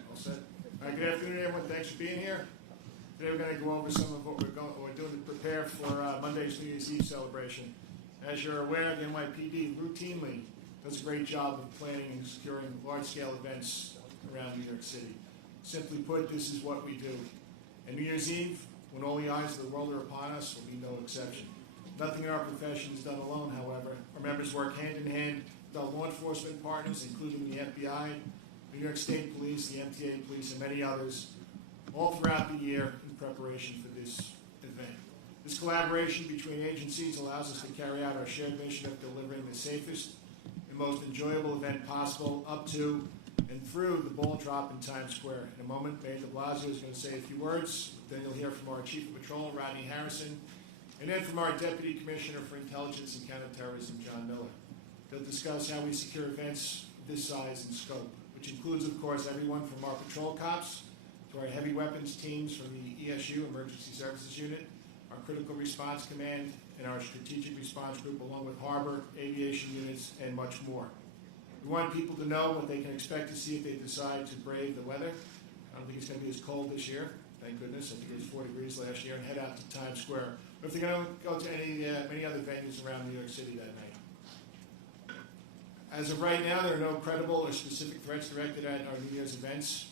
set. All set. All right, good afternoon, everyone. Thanks for being here. Today we're going to go over some of what we're doing to prepare for Monday's New Year's Eve celebration. As you're aware, the NYPD routinely does a great job of planning and securing large-scale events around New York City. Simply put, this is what we do. And New Year's Eve, when all the eyes of the world are upon us, will be no exception. Nothing in our profession is done alone, however. Our members work hand in hand with our law enforcement partners, including the FBI, New York State Police, the MTA Police, and many others, all throughout the year in preparation for this event. This collaboration between agencies allows us to carry out our shared mission of delivering the safest and most enjoyable event possible up to and through the ball drop in Times Square. In a moment, Mayor Blasio is going to say a few words. Then you'll hear from our Chief of Patrol, Rodney Harrison, and then from our Deputy Commissioner for Intelligence and Counterterrorism, John Miller. They'll discuss how we secure events of this size and scope, which includes, of course, everyone from our patrol cops to our heavy weapons teams from the ESU, Emergency Services Unit, our Critical Response Command, and our Strategic Response Group, along with harbor, aviation units, and much more. We want people to know what they can expect to see if they decide to brave the weather. I don't think it's going to be as cold this year, thank goodness. I think it was 4 degrees last year, and head out to Times Square. Or if they're going to go to many other venues around New York City that night. As of right now, there are no credible or specific threats directed at our New Year's events.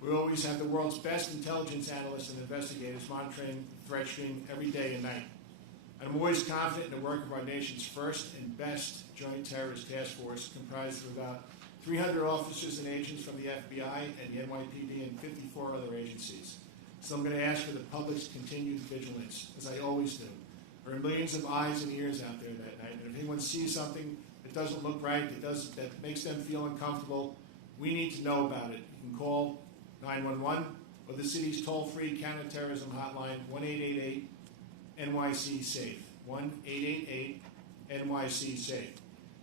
We always have the world's best intelligence analysts and investigators monitoring the threat stream every day and night. And I'm always confident in the work of our nation's first and best Joint Terrorist Task Force, comprised of about 300 officers and agents from the FBI and the NYPD and 54 other agencies. So I'm going to ask for the public's continued vigilance, as I always do. There are millions of eyes and ears out there that night, and if anyone sees something that doesn't look right, that makes them feel uncomfortable, we need to know about it. You can call 911 or the city's toll-free counterterrorism hotline, 1-888-NYC-SAFE, 1-888-NYC-SAFE.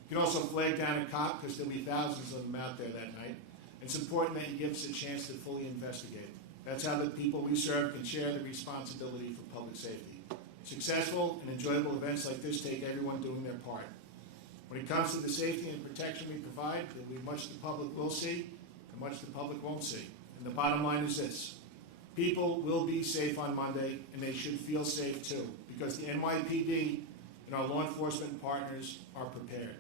You can also flag down a cop, because there'll be thousands of them out there that night. It's important that you give us a chance to fully investigate. That's how the people we serve can share the responsibility for public safety. Successful and enjoyable events like this take everyone doing their part. When it comes to the safety and protection we provide, there will be much the public will see and much the public won't see. And the bottom line is this: people will be safe on Monday, and they should feel safe too, because the NYPD and our law enforcement partners are prepared.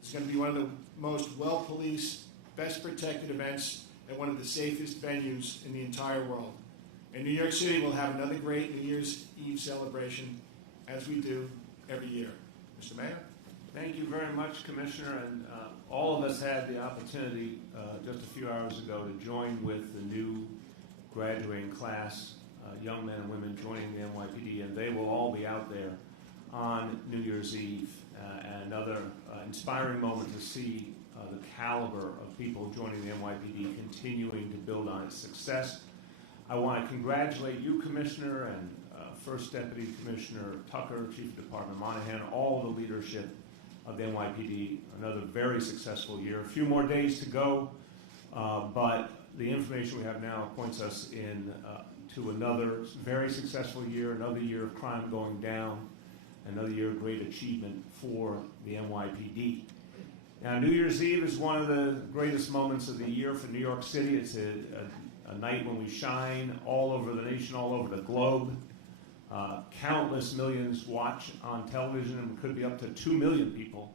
It's going to be one of the most well-policed, best protected events at one of the safest venues in the entire world. And New York City will have another great New Year's Eve celebration, as we do every year. Mr. Mayor? Thank you very much, Commissioner. And all of us had the opportunity just a few hours ago to join with the new graduating class, young men and women joining the NYPD, and they will all be out there on New Year's Eve. And another inspiring moment to see the caliber of people joining the NYPD continuing to build on its success. I want to congratulate you, Commissioner, and First Deputy Commissioner Tucker, Chief of Department Monahan, all the leadership of the NYPD. Another very successful year. A few more days to go, but the information we have now points us in to another very successful year, another year of crime going down, another year of great achievement for the NYPD. Now, New Year's Eve is one of the greatest moments of the year for New York City. It's a night when we shine all over the nation, all over the globe. Countless millions watch on television, and it could be up to 2 million people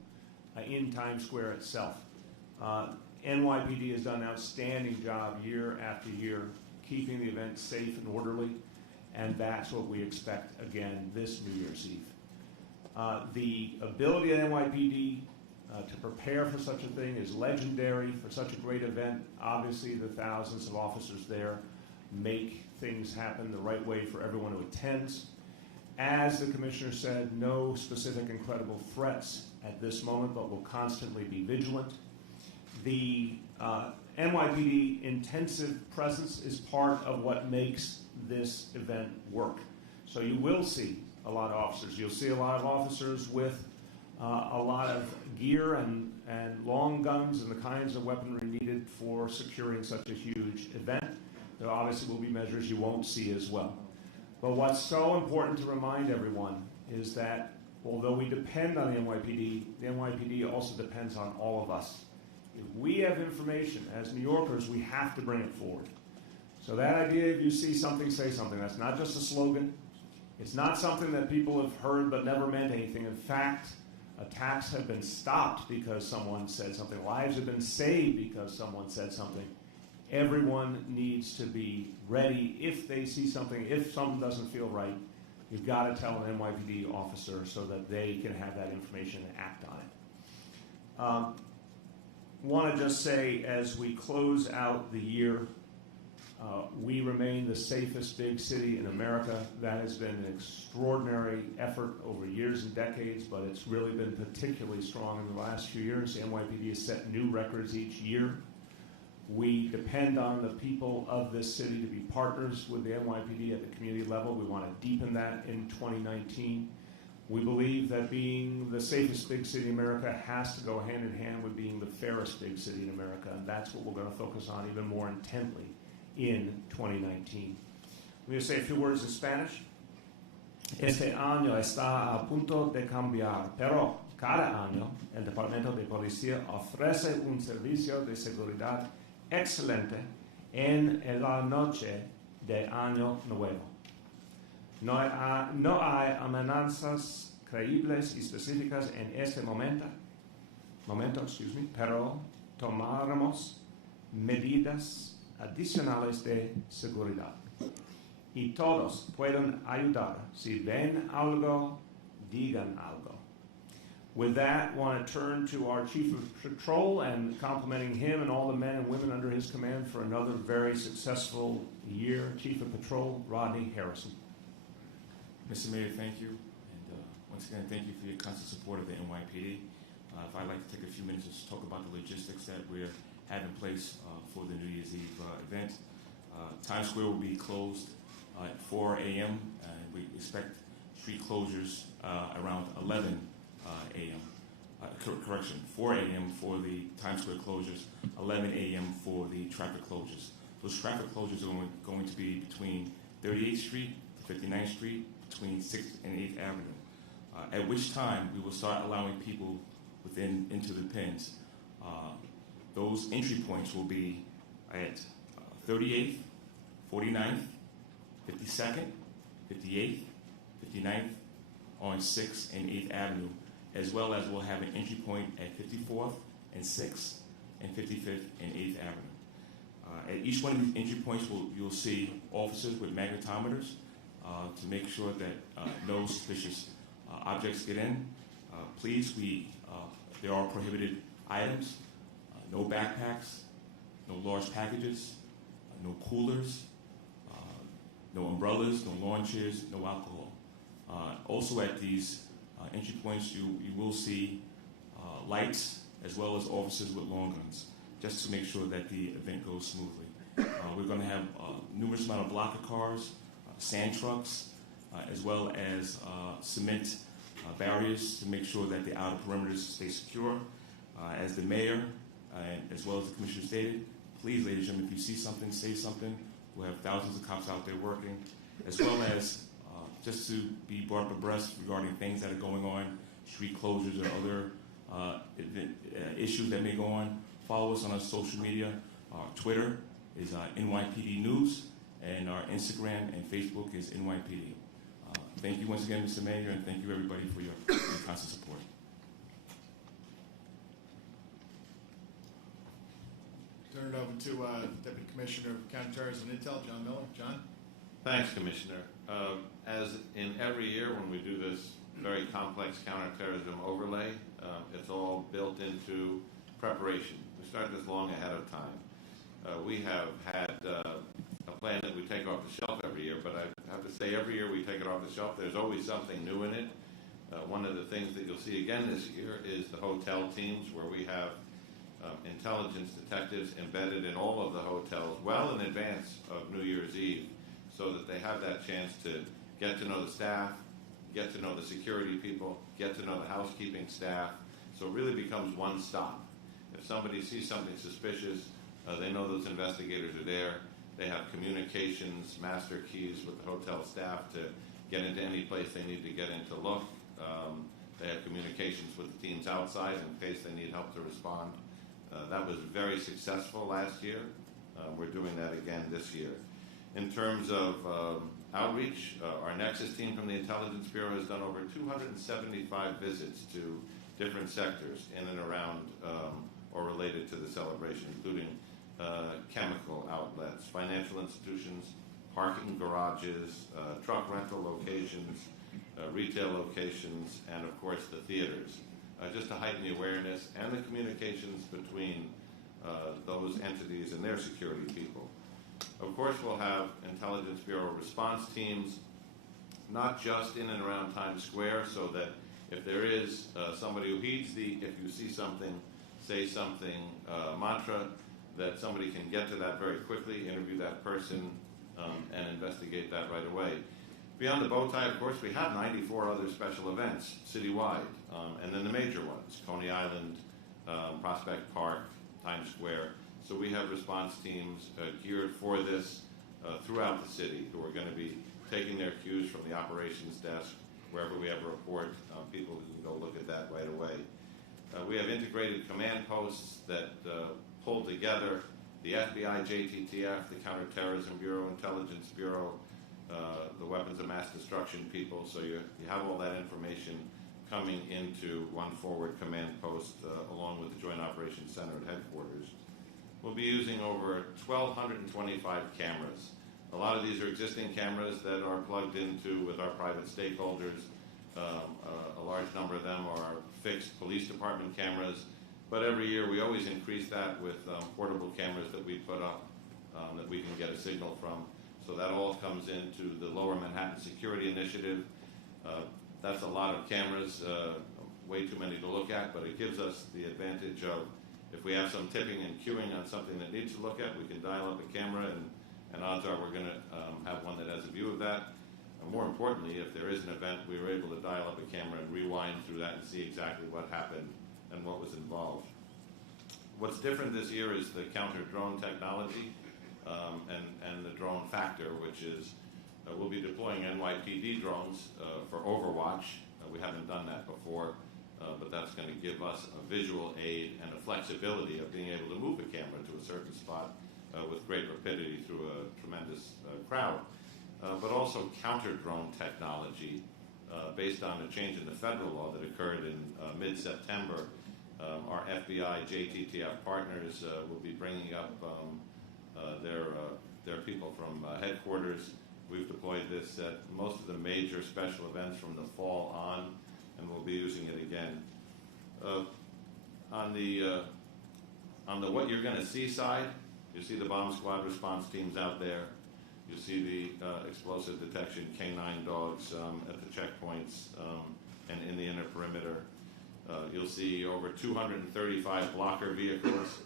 in Times Square itself. NYPD has done an outstanding job year after year, keeping the event safe and orderly, and that's what we expect again this New Year's Eve. The ability of NYPD to prepare for such a thing is legendary. For such a great event, obviously the thousands of officers there make things happen the right way for everyone who attends. As the Commissioner said, no specific incredible threats at this moment, but we'll constantly be vigilant. The NYPD intensive presence is part of what makes this event work. So you will see a lot of officers. You'll see a lot of officers with a lot of gear and long guns and the kinds of weaponry needed for securing such a huge event. There obviously will be measures you won't see as well. But what's so important to remind everyone is that although we depend on the NYPD also depends on all of us. If we have information as New Yorkers, we have to bring it forward. So that idea, if you see something, say something, that's not just a slogan. It's not something that people have heard but never meant anything. In fact, attacks have been stopped because someone said something. Lives have been saved because someone said something. Everyone needs to be ready if they see something, if something doesn't feel right. You've got to tell an NYPD officer so that they can have that information and act on it. Want to just say, as we close out the year, we remain the safest big city in America. That has been an extraordinary effort over years and decades, but it's really been particularly strong in the last few years. The NYPD has set new records each year. We depend on the people of this city to be partners with the NYPD at the community level. We want to deepen that in 2019. We believe that being the safest big city in America has to go hand in hand with being the fairest big city in America, and that's what we're going to focus on even more intently in 2019. I'm going to say a few words in Spanish. Este año está a punto de cambiar, pero cada año el Departamento de Policía ofrece un servicio de seguridad excelente en la noche de Año Nuevo. No hay amenazas creíbles y específicas en este momento, pero tomaremos medidas adicionales de seguridad. Y todos pueden ayudar. Si ven algo, digan algo. With that, I want to turn to our Chief of Patrol and complimenting him and all the men and women under his command for another very successful year. Chief of Patrol, Rodney Harrison. Mr. Mayor, thank you. And once again, thank you for your constant support of the NYPD. If I'd like to take a few minutes to talk about the logistics that we have in place for the New Year's Eve event. Times Square will be closed at 4 a.m. and we expect street closures around 11 a.m. Correction, 4 a.m. for the Times Square closures, 11 a.m. for the traffic closures. Those traffic closures are going to be between 38th Street, 59th Street, between 6th and 8th Avenue, at which time we will start allowing people into the pins. Those entry points will be at 38th, 49th, 52nd, 58th, 59th, on 6th and 8th Avenue, as well as we'll have an entry point at 54th and 6th and 55th and 8th Avenue. At each one of these entry points, you'll see officers with magnetometers to make sure that no suspicious objects get in. Please, there are prohibited items, no backpacks, no large packages, no coolers, no umbrellas, no lawn chairs, no alcohol. Also at these entry points, you will see lights as well as officers with long guns, just to make sure that the event goes smoothly. We're going to have numerous amount of blocker cars, sand trucks, as well as cement barriers to make sure that the outer perimeters stay secure. As the mayor, as well as the commissioner stated, please, ladies and gentlemen, if you see something, say something. We'll have thousands of cops out there working, as well as just to be brought up abreast regarding things that are going on, street closures or other issues that may go on. Follow us on our social media. Our Twitter is NYPD News, and our Instagram and Facebook is NYPD. Thank you once again, Mr. Mayor, and thank you everybody for your constant support. Turn it over to Deputy Commissioner of Counterterrorism and Intel, John Miller. John? Thanks, Commissioner. As in every year when we do this very complex counterterrorism overlay, it's all built into preparation. We start this long ahead of time. We have had a plan that we take off the shelf every year, but I have to say every year we take it off the shelf, there's always something new in it. One of the things that you'll see again this year is the hotel teams, where we have intelligence detectives embedded in all of the hotels well in advance of New Year's Eve, so that they have that chance to get to know the staff, get to know the security people, get to know the housekeeping staff, so it really becomes one stop. If somebody sees something suspicious, they know those investigators are there. They have communications, master keys with the hotel staff to get into any place they need to get in to look. They have communications with the teams outside in case they need help to respond That was very successful last year. We're doing that again this year. In terms of outreach, our Nexus team from the Intelligence Bureau has done over 275 visits to different sectors in and around or related to the celebration, including chemical outlets, financial institutions, parking garages, truck rental locations, retail locations, and of course the theaters, just to heighten the awareness and the communications between those entities and their security people. Of course, we'll have Intelligence Bureau response teams, not just in and around Times Square, so that if there is somebody who heeds the "if you see something, say something" mantra, that somebody can get to that very quickly, interview that person, and investigate that right away. Beyond the bow tie, of course, we have 94 other special events citywide, and then the major ones, Coney Island, Prospect Park, Times Square. So we have response teams geared for this throughout the city who are going to be taking their cues from the operations desk. Wherever we have a report, people can go look at that right away. We have integrated command posts that pull together the FBI, JTTF, the Counterterrorism Bureau, Intelligence Bureau, the Weapons of Mass Destruction people. So you have all that information coming into one forward command post along with the Joint Operations Center at headquarters. We'll be using over 1,225 cameras. A lot of these are existing cameras that are plugged into with our private stakeholders. A large number of them are fixed police department cameras. But every year we always increase that with portable cameras that we put up that we can get a signal from. So that all comes into the Lower Manhattan Security Initiative. That's a lot of cameras, way too many to look at, but it gives us the advantage of if we have some tipping and queuing on something that needs to look at, we can dial up a camera, and odds are we're going to have one that has a view of that. And more importantly, if there is an event, we were able to dial up a camera and rewind through that and see exactly what happened and what was involved. What's different this year is the counter-drone technology and the drone factor, which is we'll be deploying NYPD drones for Overwatch. We haven't done that before, but that's going to give us a visual aid and a flexibility of being able to move a camera to a certain spot with great rapidity through a tremendous crowd. But also counter-drone technology based on a change in the federal law that occurred in mid-September. Our FBI, JTTF partners will be bringing up their people from headquarters. We've deployed this at most of the major special events from the fall on, and we'll be using it again. On the what you're going to see side, you see the bomb squad response teams out there. You see the explosive detection K9 dogs at the checkpoints and in the inner perimeter. You'll see over 235 blocker vehicles,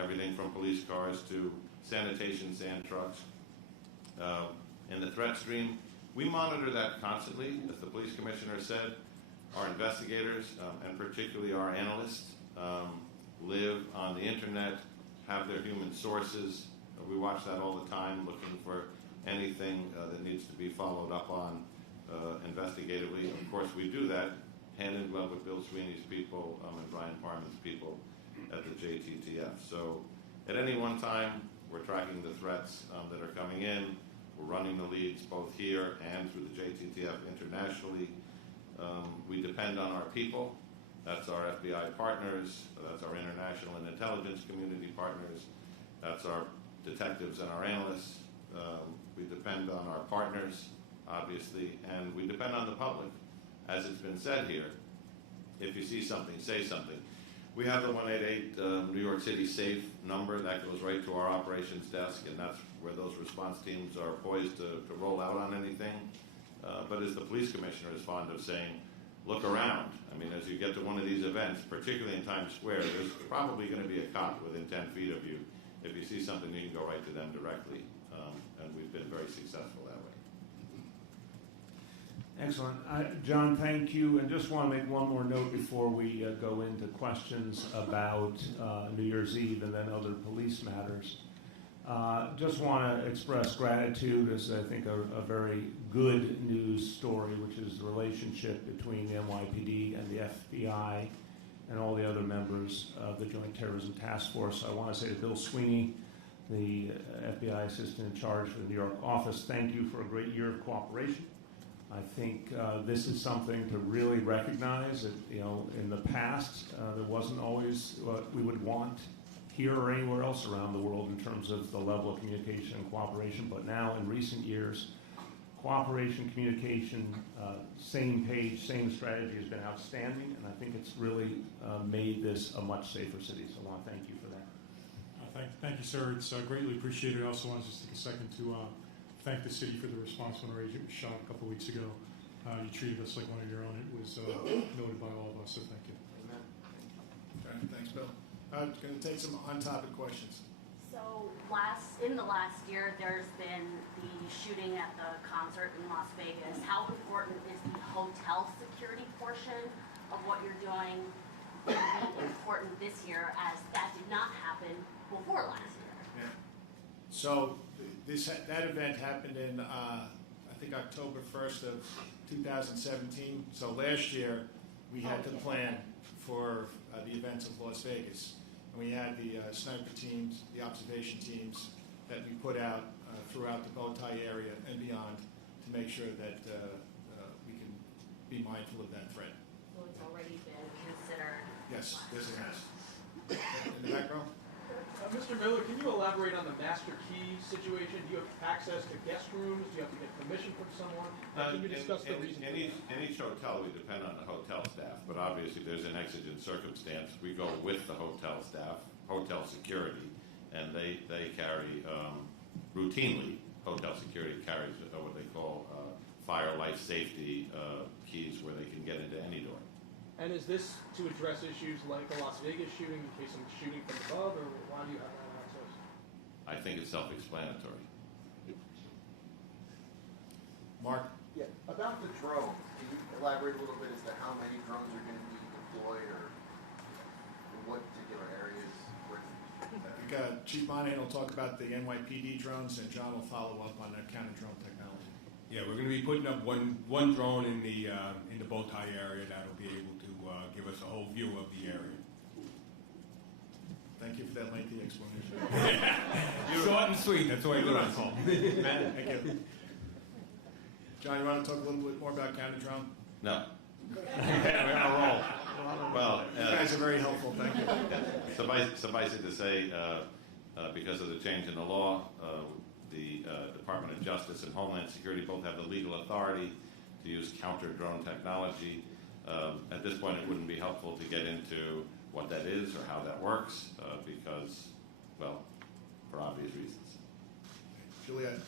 everything from police cars to sanitation sand trucks. In the threat stream, we monitor that constantly. As the police commissioner said, our investigators, and particularly our analysts, live on the internet, have their human sources. We watch that all the time, looking for anything that needs to be followed up on investigatively. Of course, we do that hand in glove with Bill Sweeney's people and Brian Parman's people at the JTTF. So at any one time, we're tracking the threats that are coming in. We're running the leads both here and through the JTTF internationally. We depend on our people. That's our FBI partners. That's our international and intelligence community partners. That's our detectives and our analysts. We depend on our partners, obviously, and we depend on the public. As it's been said here, if you see something, say something. We have the 188 New York City SAFE number that goes right to our operations desk, and that's where those response teams are poised to roll out on anything. But as the police commissioner is fond of saying, look around. I mean, as you get to one of these events, particularly in Times Square, there's probably going to be a cop within 10 feet of you. If you see something, you can go right to them directly, and we've been very successful that way. Excellent. John, thank you. And just want to make one more note before we go into questions about New Year's Eve and then other police matters. Just want to express gratitude as I think a very good news story, which is the relationship between the NYPD and the FBI. and all the other members of the Joint Terrorism Task Force. I want to say to Bill Sweeney, the FBI assistant in charge for the New York office, thank you for a great year of cooperation. I think this is something to really recognize that, in the past, there wasn't always what we would want here or anywhere else around the world in terms of the level of communication and cooperation. But now, in recent years, cooperation, communication, same page, same strategy has been outstanding, and I think it's really made this a much safer city. So I want to thank you for that. Thank you, sir. It's greatly appreciated. I also want to just take a second to thank the city for the response when our agent was shot a couple weeks ago. You treated us like one of your own. It was noted by all of us, so thank you. Amen. All right, thanks, Bill. I'm going to take some on-topic questions. So in the last year, there's been the shooting at the concert in Las Vegas. How important is the hotel security portion of what you're doing going to be important this year, as that did not happen before last year? Yeah. So that event happened in, I think, October 1st of 2017. So last year, we had to plan for the events of Las Vegas. And we had the sniper teams, the observation teams that we put out throughout the bow tie area and beyond to make sure that we can be mindful of that threat. So it's already been considered? Yes, yes it has. In the back row? Mr. Miller, can you elaborate on the master key situation? Do you have access to guest rooms? Do you have to get permission from someone? Can you discuss the reason? In each hotel, we depend on the hotel staff, but obviously there's an exigent circumstance. We go with the hotel staff, hotel security, and they carry, routinely, hotel security carries what they call fire, life, safety keys where they can get into any door. And is this to address issues like the Las Vegas shooting, in case someone's shooting from above, or why do you have that access? I think it's self-explanatory. Mark? Yeah, about the drone, can you elaborate a little bit as to how many drones are going to be deployed, or in what particular areas? I think Chief Monahan will talk about the NYPD drones, and John will follow up on that counter-drone technology. Yeah, we're going to be putting up one drone in the bow tie area that'll be able to give us a whole view of the area. Thank you for that lengthy explanation. Short and sweet. That's what I do on call. Thank you. John, you want to talk a little bit more about counter-drone? No. We're on a roll. Well, You guys are very helpful. Thank you. suffice it to say, because of the change in the law, the Department of Justice and Homeland Security both have the legal authority to use counter-drone technology. At this point, it wouldn't be helpful to get into what that is or how that works, because, well, for obvious reasons. Juliet?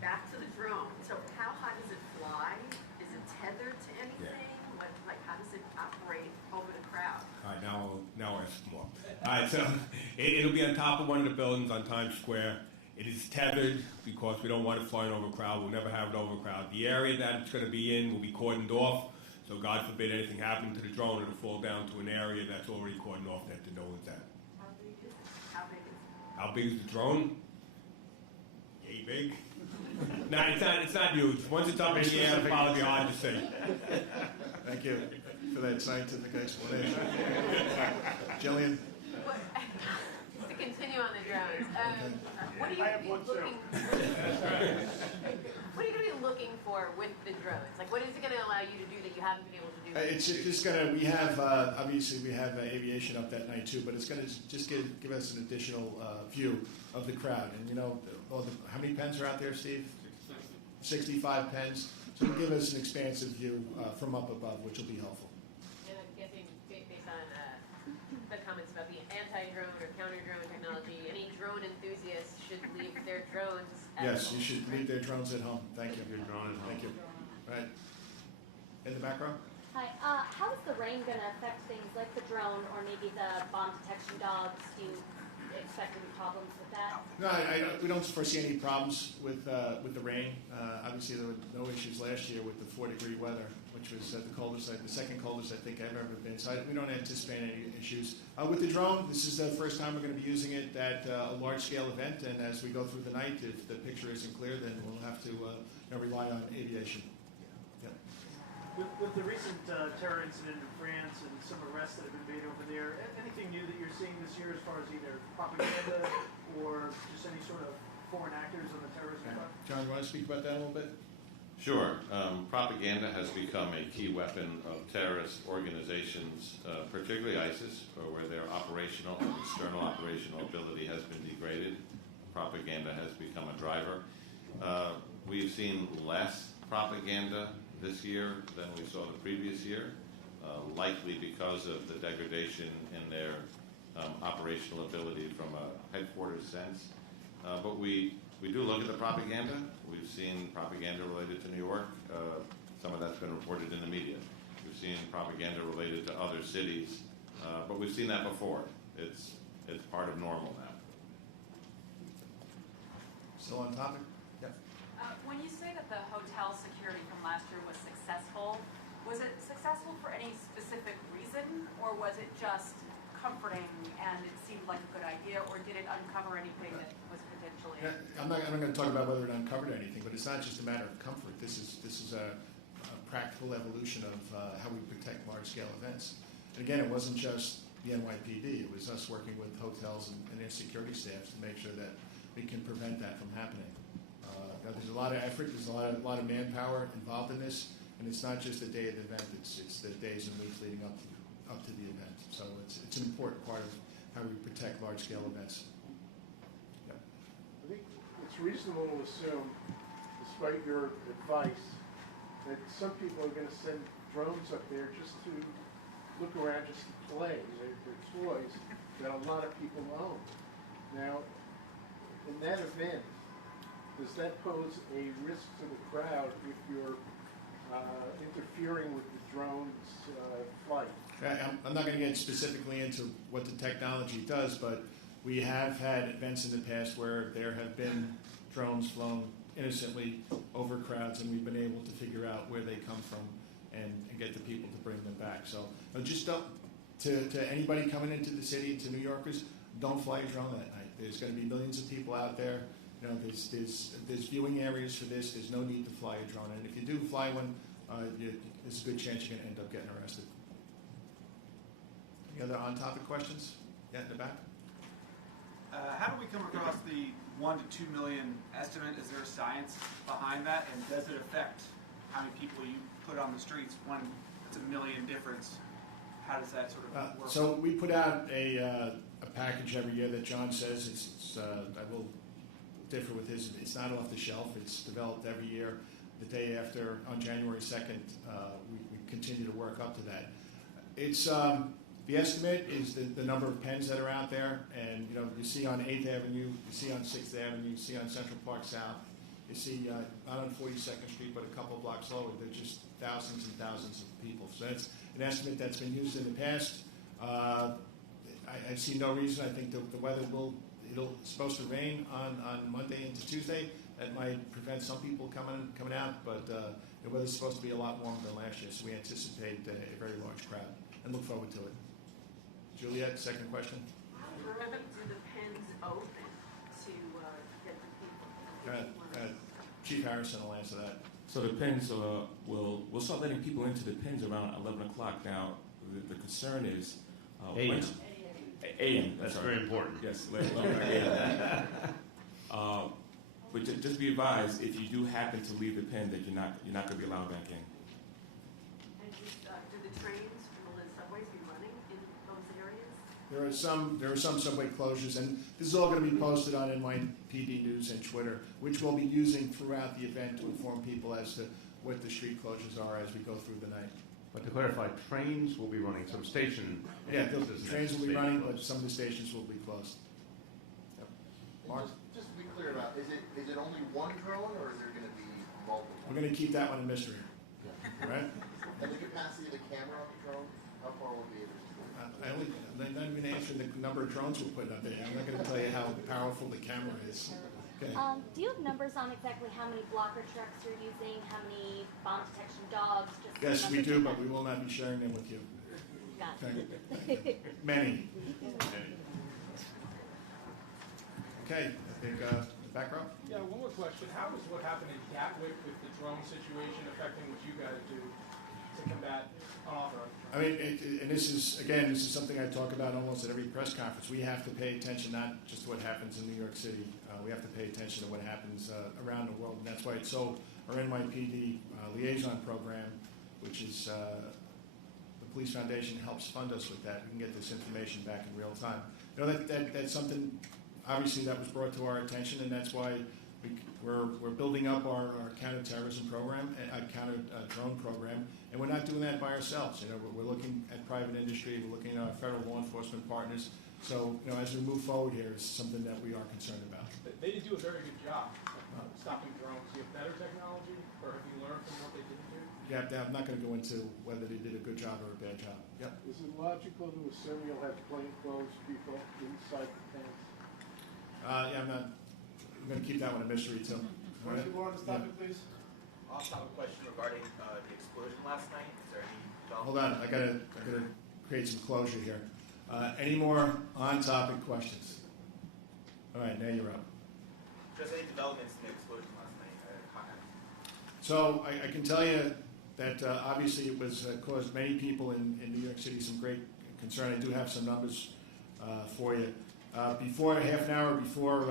Back to the drone. So how high does it fly? Is it tethered to anything? Yeah. How does it operate over the crowd? All right, now I ask more. All right, so it'll be on top of one of the buildings on Times Square. It is tethered because we don't want it flying over a crowd. We'll never have it over a crowd. The area that it's going to be in will be cordoned off. So God forbid anything happened to the drone, it'll fall down to an area that's already cordoned off that no one's at. How big is it? How big is it? How big is the drone? Yay big. No, it's not huge. Once it's up in the air, it'll probably be hard to see. Thank you for that scientific explanation. Jillian? Just to continue on the drones, what are you going to be looking for with the drones? Like, what is it going to allow you to do that you haven't been able to do? It's just going to, we have, obviously we have aviation up that night too, but it's going to just give us an additional view of the crowd. And how many pens are out there, Steve? 65 pens. So it'll give us an expansive view from up above, which will be helpful. And I'm guessing, based on the comments about the anti-drone or counter-drone technology, any drone enthusiasts should leave their drones at Yes, home. you should leave their drones at home. Thank you. Your drone is Thank you. Right. In the back row? Hi. How is the rain going to affect things like the drone or maybe the bomb detection dogs? Do you expect any problems with that? No, we don't foresee any problems with the rain. Obviously, there were no issues last year with the 4-degree weather, which was the coldest, the second coldest I think I've ever been. So we don't anticipate any issues. With the drone, this is the first time we're going to be using it at a large-scale event, and as we go through the night, if the picture isn't clear, then we'll have to rely on aviation. Yeah. With the recent terror incident in France and some arrests that have been made over there, anything new that you're seeing this year as far as either propaganda or just any sort of foreign actors on the terrorism front? John, you want to speak about that a little bit? Sure. Propaganda has become a key weapon of terrorist organizations, particularly ISIS, where their operational and external operational ability has been degraded. Propaganda has become a driver. We've seen less propaganda this year than we saw the previous year, likely because of the degradation in their operational ability from a headquarters sense. But we do look at the propaganda. We've seen propaganda related to New York. Some of that's been reported in the media. We've seen propaganda related to other cities, but we've seen that before. It's part of normal now. Still on topic? Yeah. When you say that the hotel security from last year was successful, was it successful for any specific reason, or was it just comforting and it seemed like a good idea, or did it uncover anything that was potentially? Yeah, I'm not going to talk about whether it uncovered anything, but it's not just a matter of comfort. This is a practical evolution of how we protect large-scale events. And again, it wasn't just the NYPD. It was us working with hotels and their security staffs to make sure that we can prevent that from happening. There's a lot of effort. There's a lot of manpower involved in this, and it's not just the day of the event. It's the days and weeks leading up to the event. So it's an important part of how we protect large-scale events. Yeah. I think it's reasonable to assume, despite your advice, that some people are going to send drones up there just to look around, just to play. They're toys that a lot of people own. Now, in that event, does that pose a risk to the crowd if you're interfering with the drone's flight? I'm not going to get specifically into what the technology does, but we have had events in the past where there have been drones flown innocently over crowds, and we've been able to figure out where they come from and get the people to bring them back. So just don't, to anybody coming into the city, to New Yorkers, don't fly a drone that night. There's going to be millions of people out there. You know, there's viewing areas for this. There's no need to fly a drone, and if you do fly one, there's a good chance you're going to end up getting arrested. Any other on-topic questions? Yeah, in the back. How do we come across the 1 to 2 million estimate? Is there science behind that, and does it affect how many people you put on the streets when it's a million difference? How does that sort of work? So we put out a package every year that John says I will differ with his. It's not off the shelf. It's developed every year. The day after, on January 2nd, we continue to work up to that. It's the estimate is the number of pens that are out there, and you see on 8th Avenue, you see on 6th Avenue, you see on Central Park South, you see not on 42nd Street, but a couple of blocks lower. They're just thousands and thousands of people. So that's an estimate that's been used in the past. I see no reason. I think the weather it's supposed to rain on Monday into Tuesday. That might prevent some people coming out, but the weather's supposed to be a lot warmer than last year, so we anticipate a very large crowd and look forward to it. Juliet, second question. How early do the pens open to get the people? Chief Harrison will answer that. So the pens we'll start letting people into the pens around 11 o'clock. Now the concern is AM. That's very important. Yes, 11 AM. But just be advised, if you do happen to leave the pen, that you're not going to be allowed back in. And do the trains or the subways be running in those areas? There are some subway closures, and this is all going to be posted on NYPD News and Twitter, which we'll be using throughout the event to inform people as to what the street closures are as we go through the night. But to clarify, trains will be running. Some station. Yeah, the trains will be running, but some of the stations will be closed. Yep. Mark? Just to be clear about, is it only one drone, or is there going to be multiple? We're going to keep that one a mystery. All right? And the capacity of the camera on the drone, how far will it be able to go? I'm not even answering the number of drones we're putting up there. I'm not going to tell you how powerful the camera is. Okay. Do you have numbers on exactly how many blocker trucks you're using, how many bomb detection dogs? Yes, we do, but we will not be sharing them with you. Got Okay. Many. Okay, I think back row. Yeah, one more question. How is what happened in Gatwick with the drone situation affecting what you guys do combat offer? I mean, and this is something I talk about almost at every press conference. We have to pay attention not just to what happens in New York City. We have to pay attention to what happens around the world, and that's why it's so. Our NYPD liaison program, which is the Police Foundation helps fund us with that. We can get this information back in real time. You know, that's something obviously that was brought to our attention, and that's why we're building up our counterterrorism program, counter drone program, and we're not doing that by ourselves. You know, we're looking at private industry, we're looking at our federal law enforcement partners. So, you know, as we move forward here, it's something that we are concerned about. They did do a very good job stopping drones. Do you have better technology, or have you learned from what they didn't do? Yeah, I'm not going to go into whether they did a good job or a bad job. Yep. Is it logical to assume you'll have plainclothes people inside the tents? Yeah, I'm going to keep that one a mystery too. Question more on this topic, please. I also have a question regarding the explosion last night. Is there any development? Hold on, I gotta create some closure here. Any more on-topic questions? All right, now you're up. Just any developments in the explosion last night at Conrad? So I can tell you that obviously it was caused many people in New York City some great concern. I do have some numbers for you. Half an hour before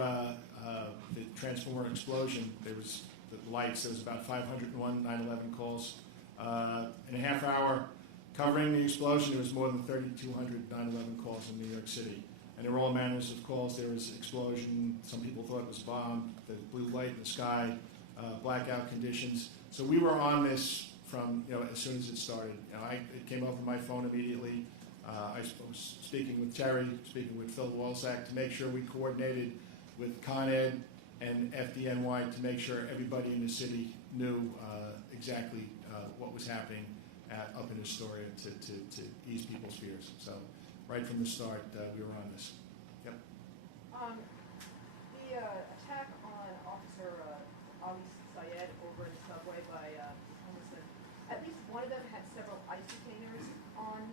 the transformer explosion, there was the lights. There was about 501 9/11 calls. In a half hour covering the explosion, there was more than 3,200 9/11 calls in New York City. And there were all manners of calls. There was explosion. Some people thought it was bomb. The blue light in the sky, blackout conditions. So we were on this from as soon as it started. It came over my phone immediately. I was speaking with Terry, speaking with Phil Walsack to make sure we coordinated with Con Ed and FDNY to make sure everybody in the city knew exactly what was happening up in Astoria to ease people's fears. So right from the start, we were on this. Yep. The attack on Officer Ali Syed over in the subway by homelessmen, at least one of them had several ICE detainers on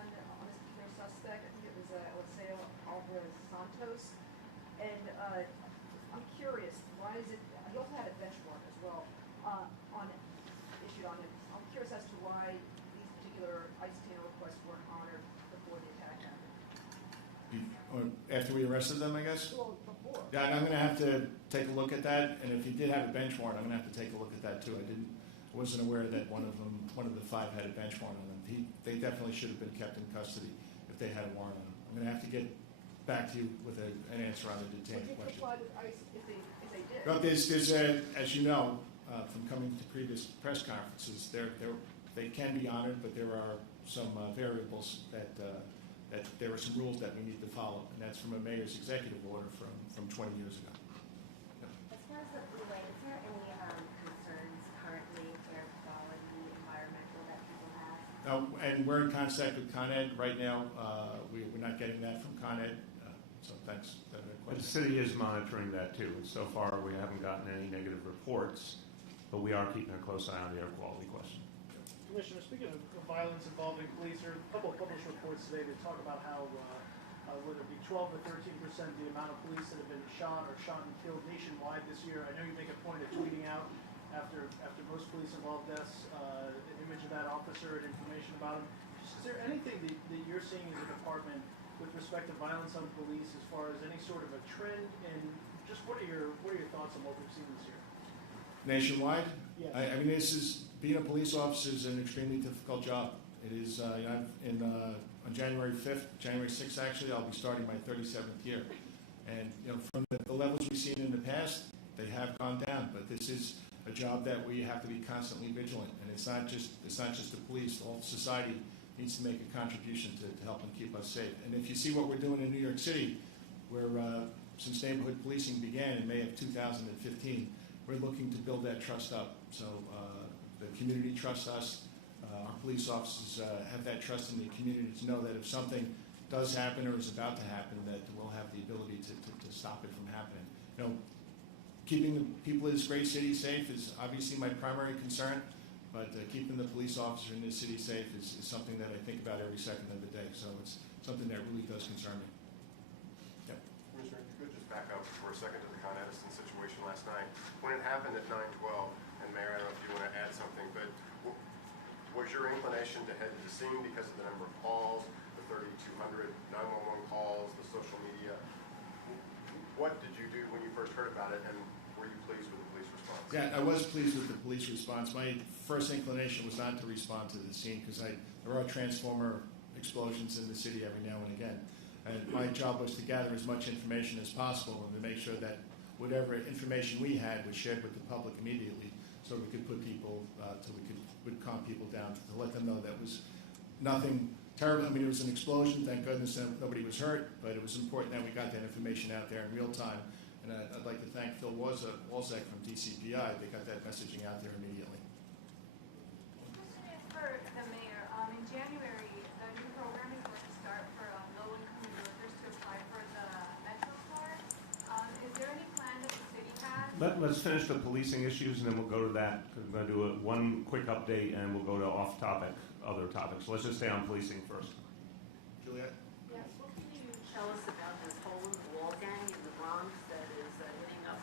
this particular suspect. I think it was Eliseo Alvarez Santos. And I'm curious, why is it? He also had a bench warrant as well issued on him. I'm curious as to why these particular ICE detainer requests weren't honored before the attack happened. Or after we arrested them, I guess? Well, before. Yeah, and I'm going to have to take a look at that. And if he did have a bench warrant, I'm going to have to take a look at that too. I wasn't aware that one of the five had a bench warrant on them. They definitely should have been kept in custody if they had a warrant on them. I'm going to have to get back to you with an answer on the detainee Would you question. comply with ICE if they did? Well, there's as you know, from coming to previous press conferences, they can be honored, but there are some variables that there are some rules that we need to follow, and that's from a mayor's executive order from 20 years ago. As far as the blue light, is there any concerns currently, air quality, environmental, that people have? And we're in contact with Con Ed right now. We're not getting that from Con Ed, so thanks. The city is monitoring that too, and so far we haven't gotten any negative reports, but we are keeping a close eye on the air quality question. Commissioner, speaking of violence involving police, there are a couple of published reports today that talk about how whether it be 12 to 13% the amount of police that have been shot and killed nationwide this year. I know you make a point of tweeting out after most police-involved deaths an image of that officer and information about him. Is there anything that you're seeing as a department with respect to violence on police as far as any sort of a trend, and just what are your thoughts on what we've seen this year? Nationwide? Yes. I mean, being a police officer is an extremely difficult job. It is, on January 5th, January 6th actually, I'll be starting my 37th year. And from the levels we've seen in the past, they have gone down, but this is a job that we have to be constantly vigilant. And it's not just the police, all society needs to make a contribution to help and keep us safe. And if you see what we're doing in New York City, where since neighborhood policing began in May of 2015, we're looking to build that trust up. So the community trusts us. Our police officers have that trust in the community to know that if something does happen or is about to happen, that we'll have the ability to stop it from happening. Keeping the people of this great city safe is obviously my primary concern. But keeping the police officer in this city safe is something that I think about every second of the day. So it's something that really does concern me. Yep. Commissioner, if you could just back up for a second to the Con Edison situation last night. When it happened at 9/12, and Mayor, I don't know if you want to add something, but Was your inclination to head to the scene because of the number of calls, the 3,200 911 calls, the social media? What did you do when you first heard about it, and were you pleased with the police response? Yeah, I was pleased with the police response. My first inclination was not to respond to the scene because there are transformer explosions in the city every now and again. And my job was to gather as much information as possible and to make sure that whatever information we had was shared with the public immediately so we could put people, so we would calm people down to let them know that was nothing terrible. I mean, it was an explosion. Thank goodness nobody was hurt, but it was important that we got that information out there in real time. And I'd like to thank Phil Walzak from DCPI. They got that messaging out there immediately. Question is for the mayor. In January, the new program is going to start for low-income workers to apply for the Metro card. Is there any plan that the city has? Let's finish the policing issues and then we'll go to that. We're going to do one quick update and we'll go to off-topic, other topics. So let's just stay on policing first. Juliet? Yes, what can you tell us about this hole in the wall gang in the Bronx that is hitting up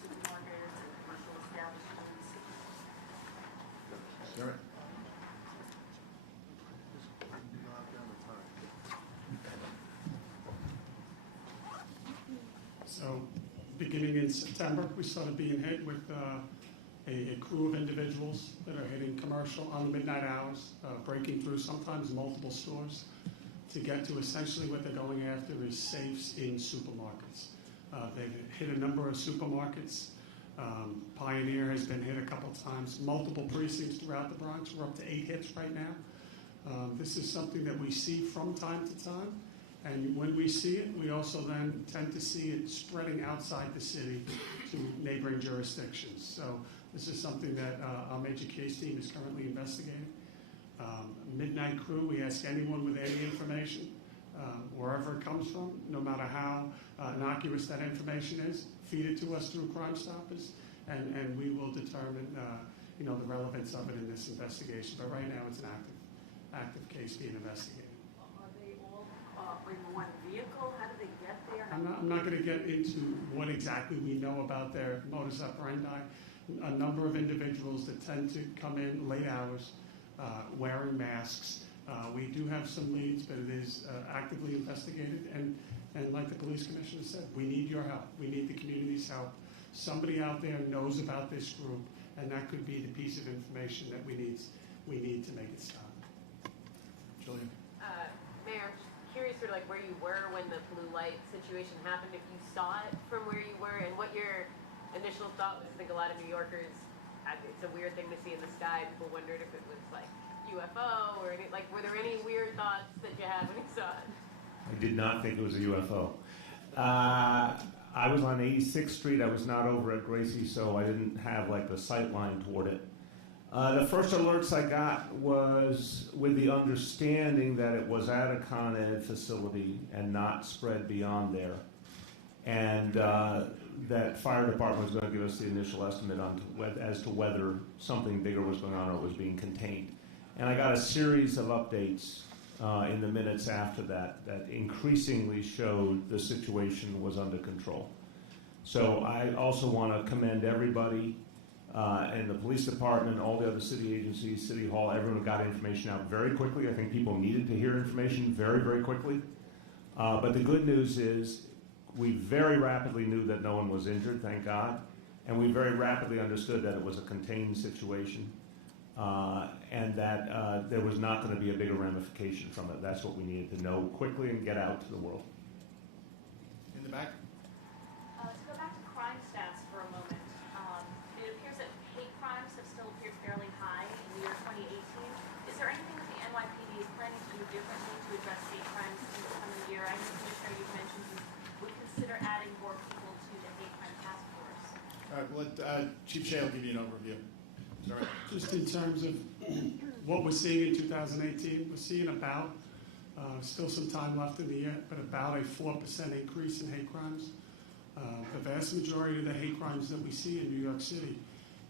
supermarkets and commercial establishments? Sure. So, beginning in September, we started being hit with a crew of individuals that are hitting commercial on the midnight hours, breaking through sometimes multiple stores to get to essentially what they're going after is safes in supermarkets. They've hit a number of supermarkets. Pioneer has been hit a couple times, multiple precincts throughout the Bronx. We're up to 8 hits right now. This is something that we see from time to time. And when we see it, we also then tend to see it spreading outside the city to neighboring jurisdictions. So this is something that our major case team is currently investigating. Midnight crew, we ask anyone with any information, wherever it comes from, no matter how innocuous that information is, feed it to us through Crime Stoppers, and we will determine the relevance of it in this investigation. But right now it's an active case being investigated. Are they all in one vehicle? How do they get there? I'm not going to get into what exactly we know about their modus operandi. A number of individuals that tend to come in late hours wearing masks. We do have some leads, but it is actively investigated. And like the police commissioner said, we need your help. We need the community's help. Somebody out there knows about this group, and that could be the piece of information that we need to make it stop. Julian? Mayor, curious sort of like where you were when the blue light situation happened, if you saw it from where you were, and what your initial thought was. I think a lot of New Yorkers, it's a weird thing to see in the sky. People wondered if it was like UFO or any, like, were there any weird thoughts that you had when you saw it? I did not think it was a UFO. I was on 86th Street. I was not over at Gracie, so I didn't have like the sight line toward it. The first alerts I got was with the understanding that it was at a Con Ed facility and not spread beyond there. And that fire department was going to give us the initial estimate on as to whether something bigger was going on or it was being contained. And I got a series of updates in the minutes after that increasingly showed the situation was under control. So I also want to commend everybody and the police department, all the other city agencies, City Hall, everyone got information out very quickly. I think people needed to hear information very, very quickly. But the good news is we very rapidly knew that no one was injured, thank God, and we very rapidly understood that it was a contained situation and that there was not going to be a bigger ramification from it. That's what we needed to know quickly and get out to the world. In the back? To go back to crime stats for a moment, it appears that hate crimes have still appeared fairly high in the year 2018. Is there anything that the NYPD is planning to do differently to address hate crimes in the coming year? I know, Commissioner, you've mentioned you would consider adding more people to the hate crime task force. All right, well, Chief Shea will give you an overview. All right. Just in terms of what we're seeing in 2018, we're seeing about, still some time left in the year, but about a 4% increase in hate crimes. The vast majority of the hate crimes that we see in New York City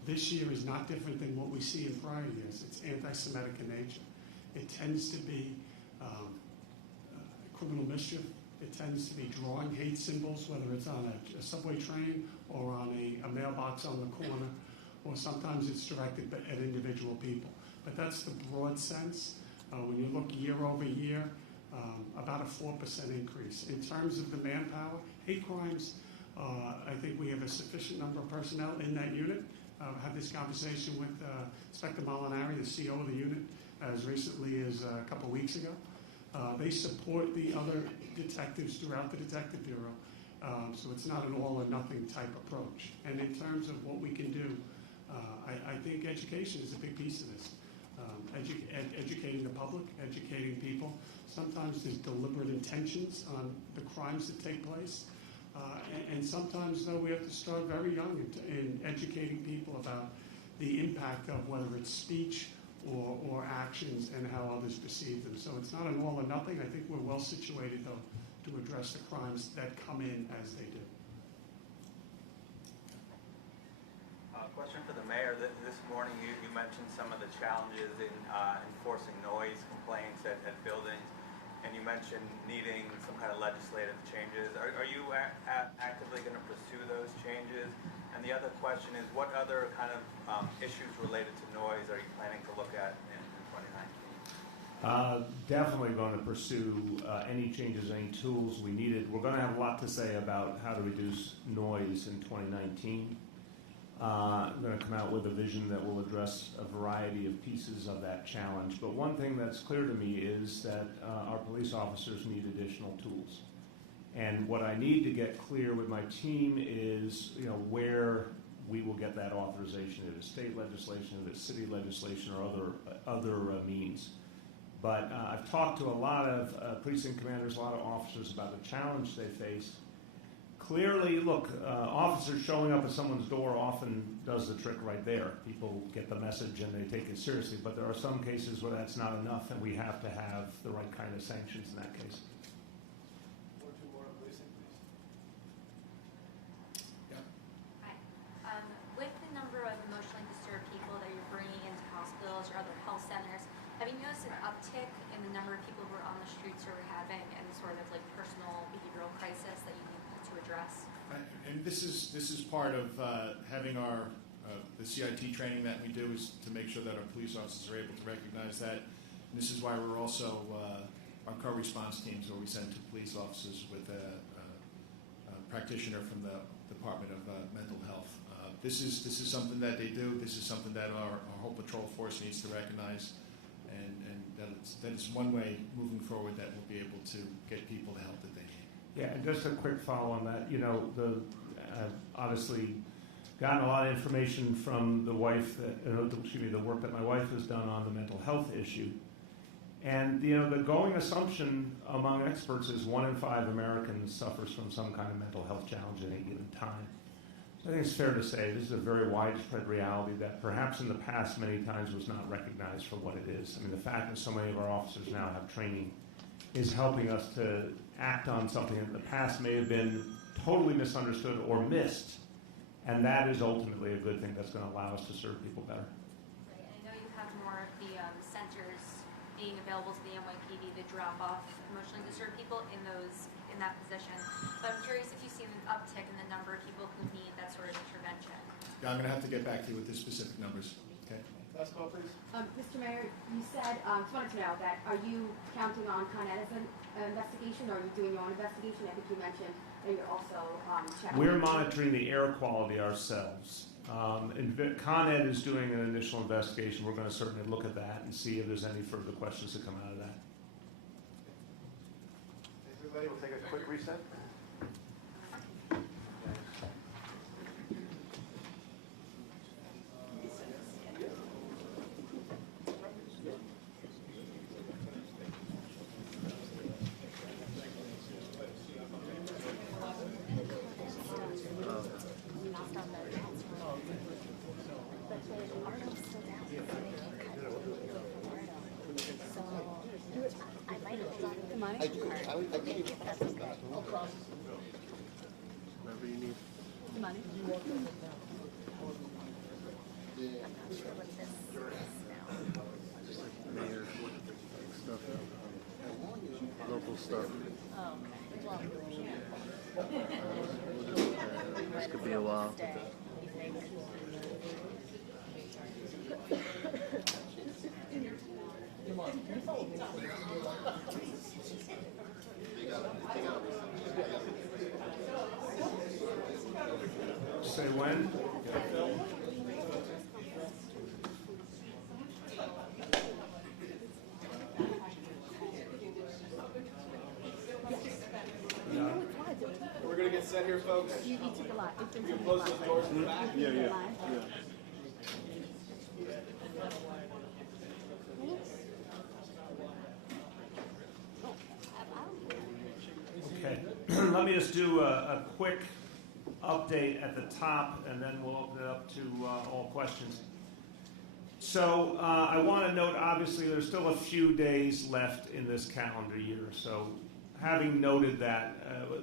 this year is not different than what we see in prior years. It's anti-Semitic in nature. It tends to be criminal mischief. It tends to be drawing hate symbols, whether it's on a subway train or on a mailbox on the corner, or sometimes it's directed at individual people. but that's the broad sense. When you look year over year, about a 4% increase. In terms of the manpower, hate crimes, I think we have a sufficient number of personnel in that unit. I had this conversation with Inspector Molinari, the CO of the unit, as recently as a couple weeks ago. They support the other detectives throughout the Detective Bureau. So it's not an all or nothing type approach. And in terms of what we can do, I think education is a big piece of this. Educating the public, educating people. Sometimes there's deliberate intentions on the crimes that take place. And sometimes, though, we have to start very young in educating people about the impact of whether it's speech or actions and how others perceive them. So it's not an all or nothing. I think we're well situated, though, to address the crimes that come in as they do. Question for the mayor. This morning you mentioned some of the challenges in enforcing noise complaints at buildings, and you mentioned needing some kind of legislative changes. Are you actively going to pursue those changes? And the other question is, what other kind of issues related to noise are you planning to look at in 2019? Definitely going to pursue any changes, any tools we needed. We're going to have a lot to say about how to reduce noise in 2019. I'm going to come out with a vision that will address a variety of pieces of that challenge. But one thing that's clear to me is that our police officers need additional tools. And what I need to get clear with my team is, where we will get that authorization. If it's state legislation, if it's city legislation, or other means. But I've talked to a lot of precinct commanders, a lot of officers about the challenge they face. Clearly, look, officers showing up at someone's door often does the trick right there. People get the message and they take it seriously. But there are some cases where that's not enough, and we have to have the right kind of sanctions in that case. One or two more on policing, please. Hi. With the number of emotionally disturbed people that you're bringing into hospitals or other health centers, have you noticed an uptick in the number of people who are on the streets who are having any sort of like personal behavioral crisis that you need to address? And this is part of having our the CIT training that we do, is to make sure that our police officers are able to recognize that. And this is why we're also our co-response teams, where we send two police officers with a practitioner from the Department of Mental Health. This is something that they do. This is something that our whole patrol force needs to recognize, and that is one way moving forward that we'll be able to get people the help that they need. Yeah, and just a quick follow on that. I've obviously gotten a lot of information from the work that my wife has done on the mental health issue. And the going assumption among experts is 1 in 5 Americans suffers from some kind of mental health challenge at any given time. So I think it's fair to say this is a very widespread reality that perhaps in the past many times was not recognized for what it is. I mean, the fact that so many of our officers now have training is helping us to act on something that in the past may have been totally misunderstood or missed. And that is ultimately a good thing that's going to allow us to serve people better. Right, and I know you have more of the centers being available to the NYPD to drop off emotionally disturbed people in that position. But I'm curious if you've seen an uptick in the number of people who need that sort of intervention. Yeah, I'm going to have to get back to you with the specific numbers. Okay. Last call, please. Mr. Mayor, you said, just wanted to know that, are you counting on Con Ed as an investigation, or are you doing your own investigation? I think you mentioned that you're also checking. We're monitoring the air quality ourselves. Con Ed is doing an initial investigation. We're going to certainly look at that and see if there's any further questions that come out of that. Everybody will take a quick reset. I do. I give you Whatever you need. The money? Just like mayor stuff, local stuff. Oh, okay. This could be a while. say when. We're going to get set here, folks. You took a lot. You can close those doors in the back. Yeah. Okay, let me just do a quick update at the top, and then we'll open it up to all questions. So I want to note, obviously, there's still a few days left in this calendar year. So having noted that,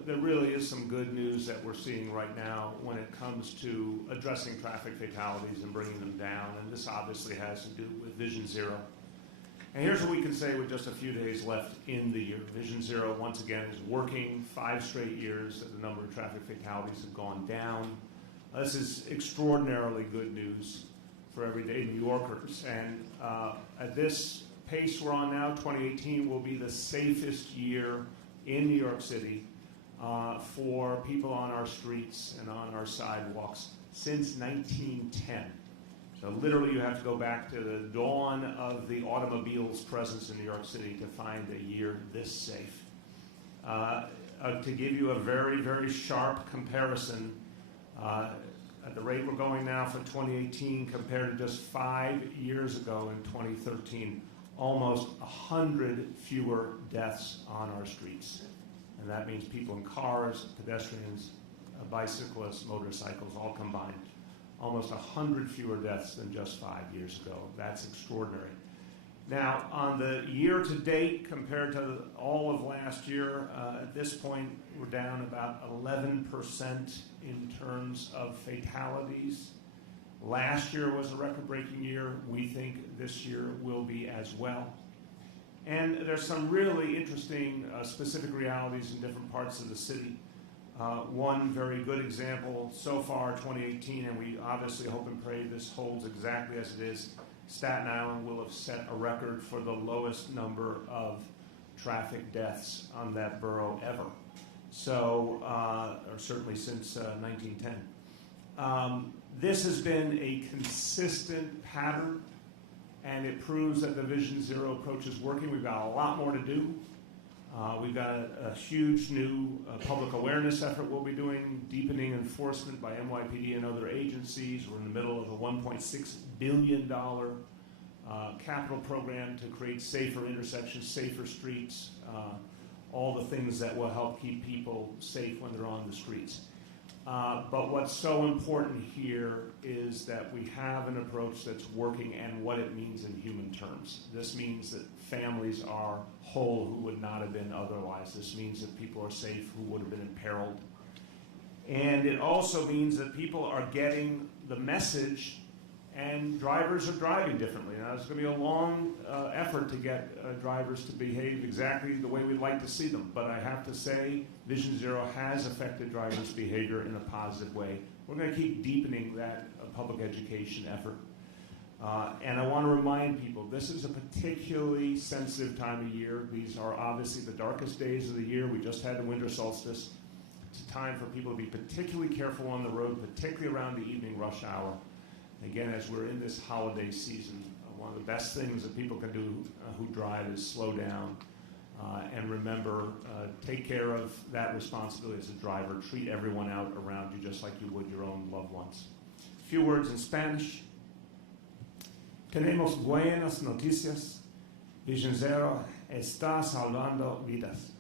there really is some good news that we're seeing right now when it comes to addressing traffic fatalities and bringing them down. And this obviously has to do with Vision Zero. And here's what we can say with just a few days left in the year. Vision Zero, once again, is working 5 straight years that the number of traffic fatalities have gone down. This is extraordinarily good news for everyday New Yorkers. And at this pace we're on now, 2018 will be the safest year in New York City for people on our streets and on our sidewalks since 1910. So literally you have to go back to the dawn of the automobile's presence in New York City to find a year this safe. To give you a very, very sharp comparison, at the rate we're going now for 2018 compared to just 5 years ago in 2013, almost 100 fewer deaths on our streets. And that means people in cars, pedestrians, bicyclists, motorcycles, all combined. Almost 100 fewer deaths than just 5 years ago. That's extraordinary. Now, on the year to date compared to all of last year, at this point, we're down about 11% in terms of fatalities. Last year was a record-breaking year. We think this year will be as well. And there's some really interesting specific realities in different parts of the city. One very good example so far, 2018, and we obviously hope and pray this holds exactly as it is, Staten Island will have set a record for the lowest number of traffic deaths on that borough ever. So, or certainly since 1910. This has been a consistent pattern, and it proves that the Vision Zero approach is working. We've got a lot more to do. We've got a huge new public awareness effort we'll be doing, deepening enforcement by NYPD and other agencies. We're in the middle of a $1.6 billion capital program to create safer intersections, safer streets, all the things that will help keep people safe when they're on the streets. But what's so important here is that we have an approach that's working and what it means in human terms. This means that families are whole who would not have been otherwise. This means that people are safe who would have been imperiled. And it also means that people are getting the message and drivers are driving differently. Now, it's going to be a long effort to get drivers to behave exactly the way we'd like to see them. But I have to say, Vision Zero has affected drivers' behavior in a positive way. We're going to keep deepening that public education effort. And I want to remind people, this is a particularly sensitive time of year. These are obviously the darkest days of the year. We just had the winter solstice. It's a time for people to be particularly careful on the road, particularly around the evening rush hour. Again, as we're in this holiday season, one of the best things that people can do who drive is slow down and remember, take care of that responsibility as a driver. Treat everyone out around you just like you would your own loved ones. A few words in Spanish. Tenemos buenas noticias. Vision Zero está salvando vidas.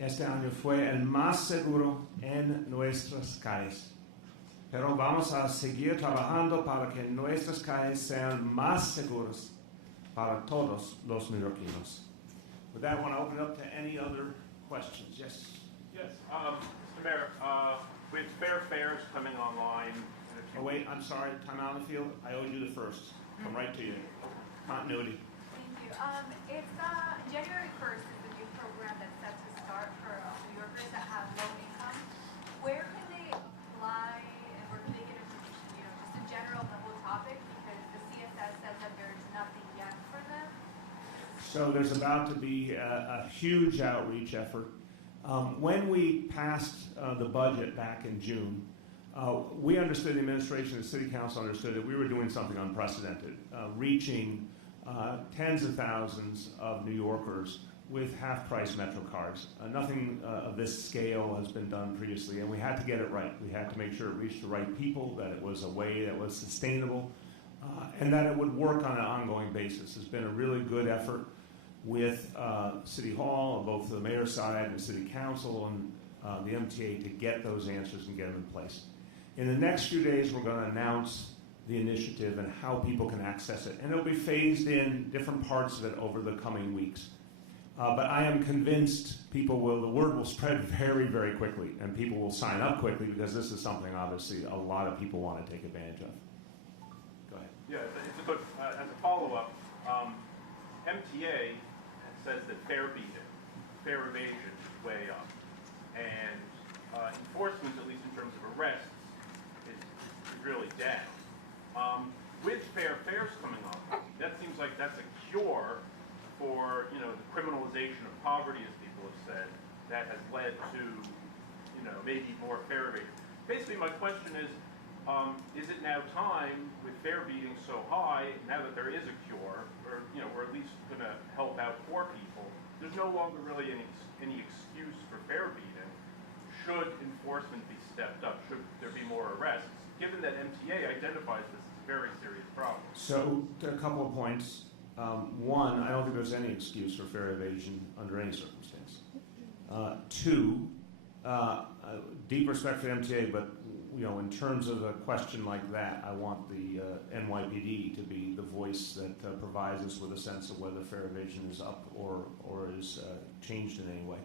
Este año fue el más seguro en nuestras calles. Pero vamos a seguir trabajando para que nuestras calles sean más seguras para todos los neoyorquinos. With that, I want to open it up to any other questions. Yes? Yes, Mr. Mayor, with fair fares coming online. Oh, wait, I'm sorry, time out on the field. I owed you the first. Come right to you. Continuity. Thank you. It's January 1st is the new program that's set to start for New Yorkers that have low income. Where can they apply and where can they get information? You know, just in general, the whole topic, because the CSS says that there's nothing yet for them. So there's about to be a huge outreach effort. When we passed the budget back in June, We understood, the administration and the city council understood that we were doing something unprecedented, reaching tens of thousands of New Yorkers with half-price Metro cards. Nothing of this scale has been done previously, and we had to get it right. We had to make sure it reached the right people, that it was a way that was sustainable, and that it would work on an ongoing basis. It's been a really good effort with City Hall, both the mayor's side and the City Council and the MTA, to get those answers and get them in place. In the next few days, we're going to announce the initiative and how people can access it. And it'll be phased in different parts of it over the coming weeks. But I am convinced the word will spread very, very quickly, and people will sign up quickly, because this is something, obviously, a lot of people want to take advantage of. Go ahead. Yeah, it's a good, as a follow-up, MTA says that fare evasion is way up. And enforcement, at least in terms of arrests, is really down. With fares coming on, that seems like that's a cure for, the criminalization of poverty, as people have said, that has led to, maybe more fare evasion. Basically, my question is it now time, with fare being so high, now that there is a cure, or, we're at least going to help out poor people, there's no longer really any excuse for fare beating. Should enforcement be stepped up? Should there be more arrests? Given that MTA identifies this as a very serious problem. So, a couple of points. One, I don't think there's any excuse for fare evasion under any circumstance. Two, deep respect for MTA, but in terms of a question like that, I want the NYPD to be the voice that provides us with a sense of whether fare evasion is up or is changed in any way.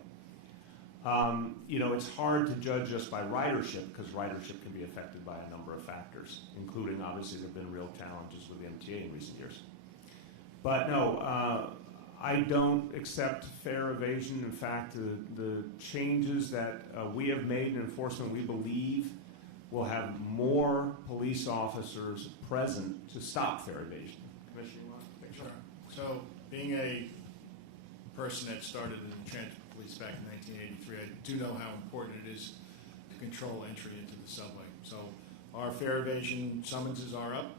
It's hard to judge just by ridership, because ridership can be affected by a number of factors, including, obviously, there have been real challenges with the MTA in recent years. But no, I don't accept fare evasion. In fact, the changes that we have made in enforcement, we believe, will have more police officers present to stop fare evasion. Commissioner, you want to take Sure. So, being a person that started in the transit police back in 1983, I do know how important it is to control entry into the subway. So, our fare evasion summonses are up.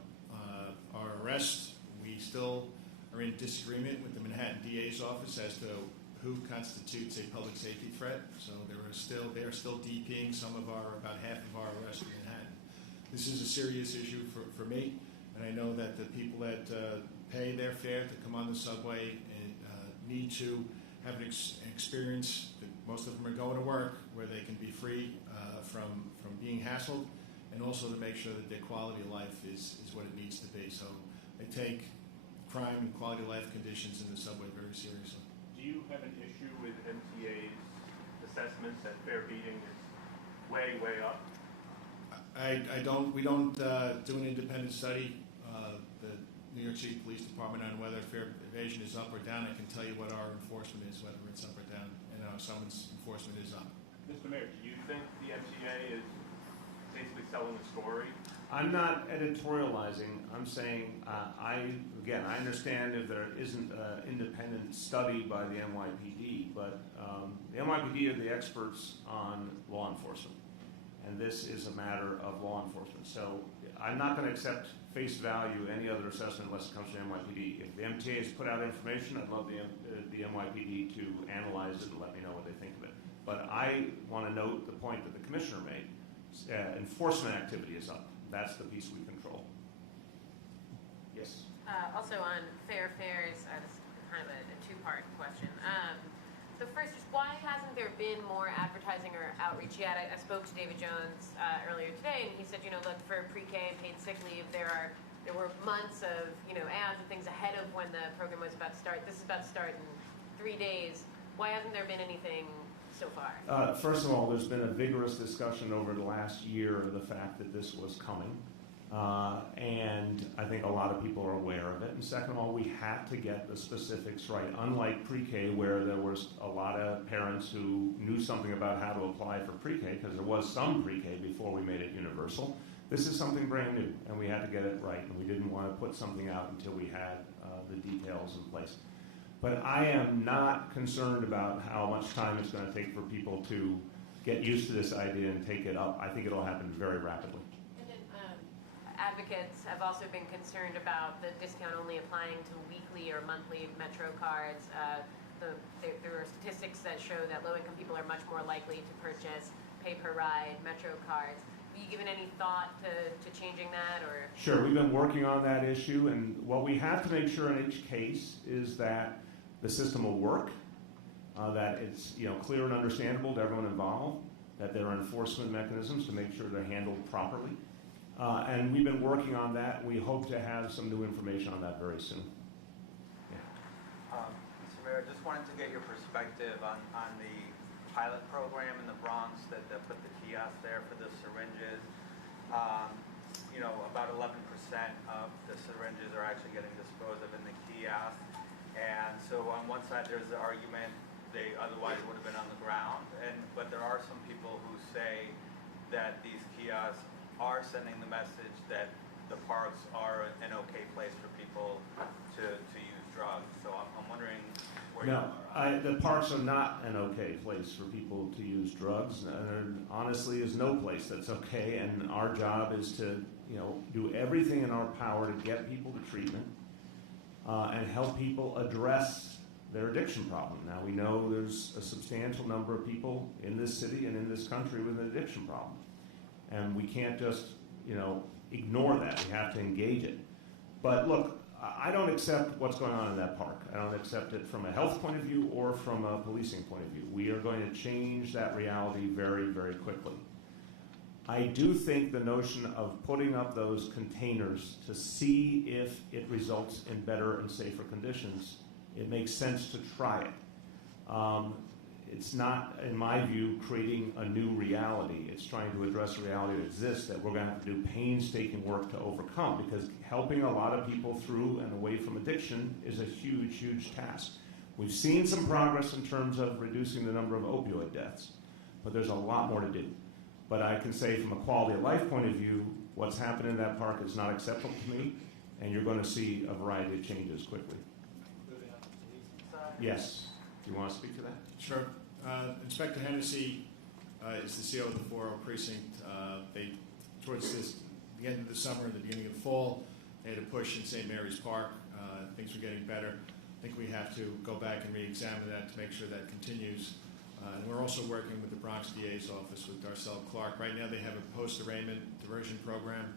Our arrests, we still are in disagreement with the Manhattan DA's office as to who constitutes a public safety threat. So they are still DPing about half of our arrests in Manhattan. This is a serious issue for me, and I know that the people that pay their fare to come on the subway need to have an experience that most of them are going to work where they can be free from being hassled, and also to make sure that their quality of life is what it needs to be. So I take crime and quality of life conditions in the subway very seriously. Do you have an issue with MTA's assessments that fare beating is way, way up? I don't. We don't do an independent study. The New York City Police Department on whether fare evasion is up or down. I can tell you what our enforcement is, whether it's up or down, and our summons enforcement is up. Mr. Mayor, do you think the MTA is basically selling a story? I'm not editorializing. I'm saying, I understand if there isn't an independent study by the NYPD, but the NYPD are the experts on law enforcement, and this is a matter of law enforcement. So I'm not going to accept face value any other assessment unless it comes from NYPD. If the MTA has put out information, I'd love the NYPD to analyze it and let me know what they think of it. But I want to note the point that the commissioner made. Enforcement activity is up. That's the piece we control. Yes. Also on fares, it's kind of a two-part question. So first, just why hasn't there been more advertising or outreach yet? I spoke to David Jones earlier today, and he said, look, for pre-K and paid sick leave, there were months of ads and things ahead of when the program was about to start. This is about to start in 3 days. Why hasn't there been anything so far? First of all, there's been a vigorous discussion over the last year of the fact that this was coming. And I think a lot of people are aware of it. And second of all, we had to get the specifics right. Unlike pre-K, where there was a lot of parents who knew something about how to apply for pre-K, because there was some pre-K before we made it universal, this is something brand new, and we had to get it right. And we didn't want to put something out until we had the details in place. But I am not concerned about how much time it's going to take for people to get used to this idea and take it up. I think it'll happen very rapidly. And then advocates have also been concerned about the discount only applying to weekly or monthly Metro cards. There are statistics that show that low-income people are much more likely to purchase pay-per-ride Metro cards. Have you given any thought to changing that, or? Sure, we've been working on that issue, and what we have to make sure in each case is that the system will work, that it's clear and understandable to everyone involved, that there are enforcement mechanisms to make sure they're handled properly. And we've been working on that. We hope to have some new information on that very soon. Mr. Mayor, I just wanted to get your perspective on the pilot program in the Bronx that put the kiosk there for the syringes. About 11% of the syringes are actually getting disposed of in the kiosk. And so on one side there's the argument they otherwise would have been on the ground, but there are some people who say that these kiosks are sending the message that the parks are an okay place for people to use drugs. So I'm wondering where you are. The parks are not an okay place for people to use drugs. There honestly is no place that's okay, and our job is to do everything in our power to get people to treatment and help people address their addiction problem. Now, we know there's a substantial number of people in this city and in this country with an addiction problem. And we can't just, ignore that. We have to engage it. But look, I don't accept what's going on in that park. I don't accept it from a health point of view or from a policing point of view. We are going to change that reality very, very quickly. I do think the notion of putting up those containers to see if it results in better and safer conditions, it makes sense to try it. It's not, in my view, creating a new reality. It's trying to address a reality that exists that we're going to have to do painstaking work to overcome, because helping a lot of people through and away from addiction is a huge, huge task. We've seen some progress in terms of reducing the number of opioid deaths, but there's a lot more to do. But I can say from a quality of life point of view, what's happened in that park is not acceptable to me, and you're going to see a variety of changes quickly. Yes. Do you want to speak to that? Sure. Inspector Hennessy is the CO of the 4-0 precinct. Towards the end of the summer and the beginning of the fall, they had a push in St. Mary's Park. Things were getting better. I think we have to go back and re-examine that to make sure that continues. And we're also working with the Bronx DA's office with Darcel Clark. Right now they have a post-arraignment diversion program.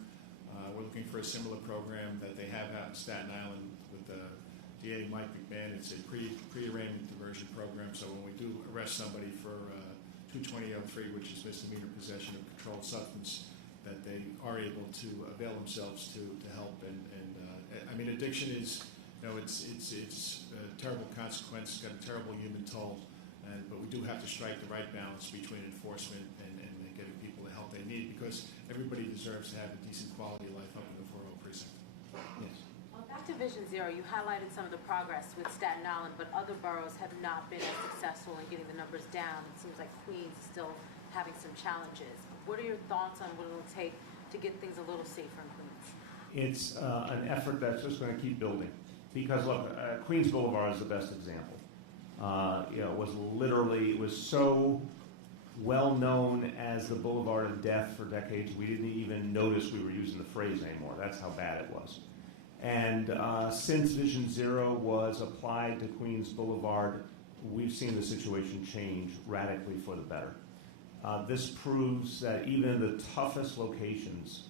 We're looking for a similar program that they have out in Staten Island with DA Mike McMahon. It's a pre-arraignment diversion program. So when we do arrest somebody for 220.03, which is misdemeanor possession of controlled substance, that they are able to avail themselves to help. And I mean, addiction is, it's a terrible consequence. It's got a terrible human toll. But we do have to strike the right balance between enforcement and getting people the help they need, because everybody deserves to have a decent quality of life up in the 4-0 precinct. Yes. Well, back to Vision Zero, you highlighted some of the progress with Staten Island, but other boroughs have not been as successful in getting the numbers down. It seems like Queens is still having some challenges. What are your thoughts on what it will take to get things a little safer in Queens? It's an effort that's just going to keep building. Because look, Queens Boulevard is the best example. It was so well known as the Boulevard of Death for decades, we didn't even notice we were using the phrase anymore. That's how bad it was. And since Vision Zero was applied to Queens Boulevard, we've seen the situation change radically for the better. This proves that even in the toughest locations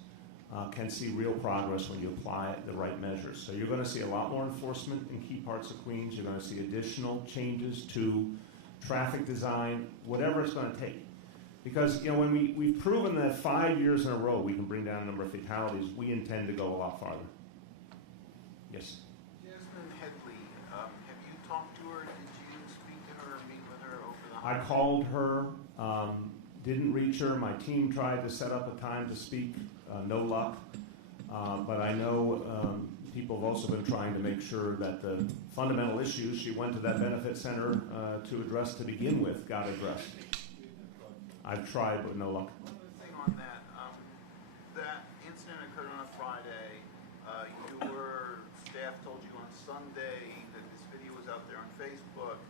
can see real progress when you apply the right measures. So you're going to see a lot more enforcement in key parts of Queens. You're going to see additional changes to traffic design, whatever it's going to take. Because when we've proven that 5 years in a row we can bring down the number of fatalities, we intend to go a lot farther. Yes? Jasmine Headley, have you talked to her? Did you speak to her or meet with her over the I called her, didn't reach her. My team tried to set up a time to speak. No luck. But I know people have also been trying to make sure that the fundamental issues she went to that benefit center to address to begin with got addressed. I've tried, but no luck. One other thing on that. That incident occurred on a Friday. Your staff told you on Sunday that this video was out there on Facebook.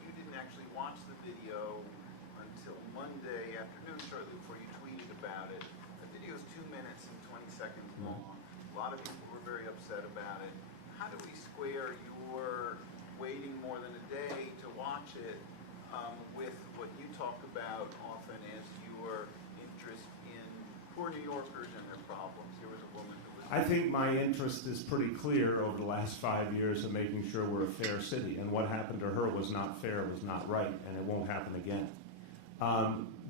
You didn't actually watch the video until Monday afternoon, shortly before you tweeted about it. The video is 2 minutes and 20 seconds long. A lot of people were very upset about it. How do we square your waiting more than a day to watch it with what you talk about often as your interest in poor New Yorkers and their problems? Here was a woman who was... I think my interest is pretty clear over the last 5 years of making sure we're a fair city, and what happened to her was not fair, was not right, and it won't happen again.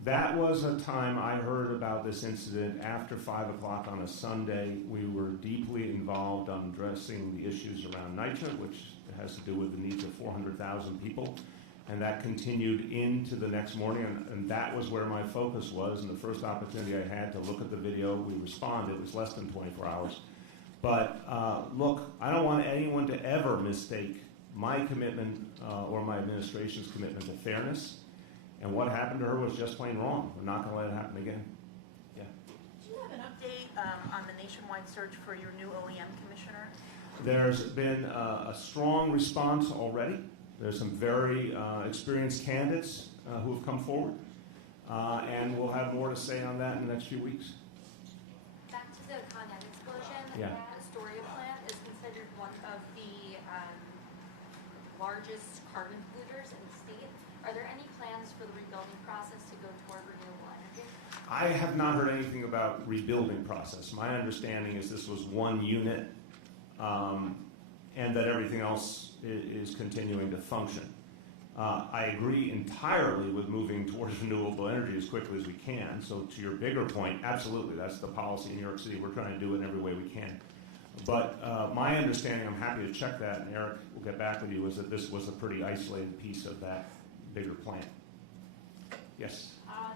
That was a time I heard about this incident after 5 o'clock on a Sunday. We were deeply involved on addressing the issues around NYCHA, which has to do with the needs of 400,000 people. And that continued into the next morning, and that was where my focus was. And the first opportunity I had to look at the video, we responded. It was less than 24 hours. But look, I don't want anyone to ever mistake my commitment or my administration's commitment to fairness. And what happened to her was just plain wrong. We're not going to let it happen again. Yeah. Do you have an update on the nationwide search for your new OEM commissioner? There's been a strong response already. There's some very experienced candidates who have come forward. And we'll have more to say on that in the next few weeks. Back to the Con Ed explosion. Yeah. The Astoria plant is considered one of the largest carbon polluters in the state. Are there any plans for the rebuilding process to go toward renewable energy? I have not heard anything about rebuilding process. My understanding is this was one unit and that everything else is continuing to function. I agree entirely with moving towards renewable energy as quickly as we can. So to your bigger point, absolutely, that's the policy in New York City. We're trying to do it in every way we can. But my understanding, I'm happy to check that, and Eric will get back with you, is that this was a pretty isolated piece of that bigger plant. Yes?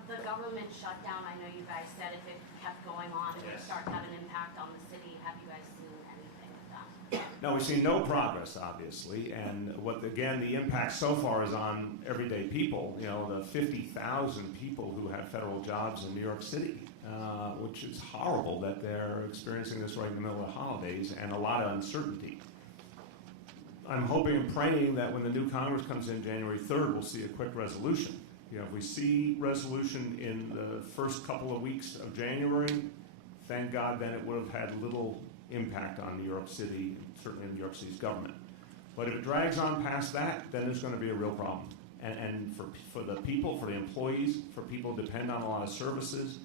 The government shutdown, I know you guys said if it kept going on, it would start to have an impact on the city. Have you guys seen anything of that? No, we've seen no progress, obviously, and again, the impact so far is on everyday people. You know, the 50,000 people who have federal jobs in New York City, which is horrible that they're experiencing this right in the middle of the holidays, and a lot of uncertainty. I'm hoping and praying that when the new Congress comes in January 3rd, we'll see a quick resolution. You know, if we see resolution in the first couple of weeks of January, thank God, then it would have had little impact on New York City, certainly in New York City's government. But if it drags on past that, then there's going to be a real problem. And for the people, for the employees, for people who depend on a lot of services,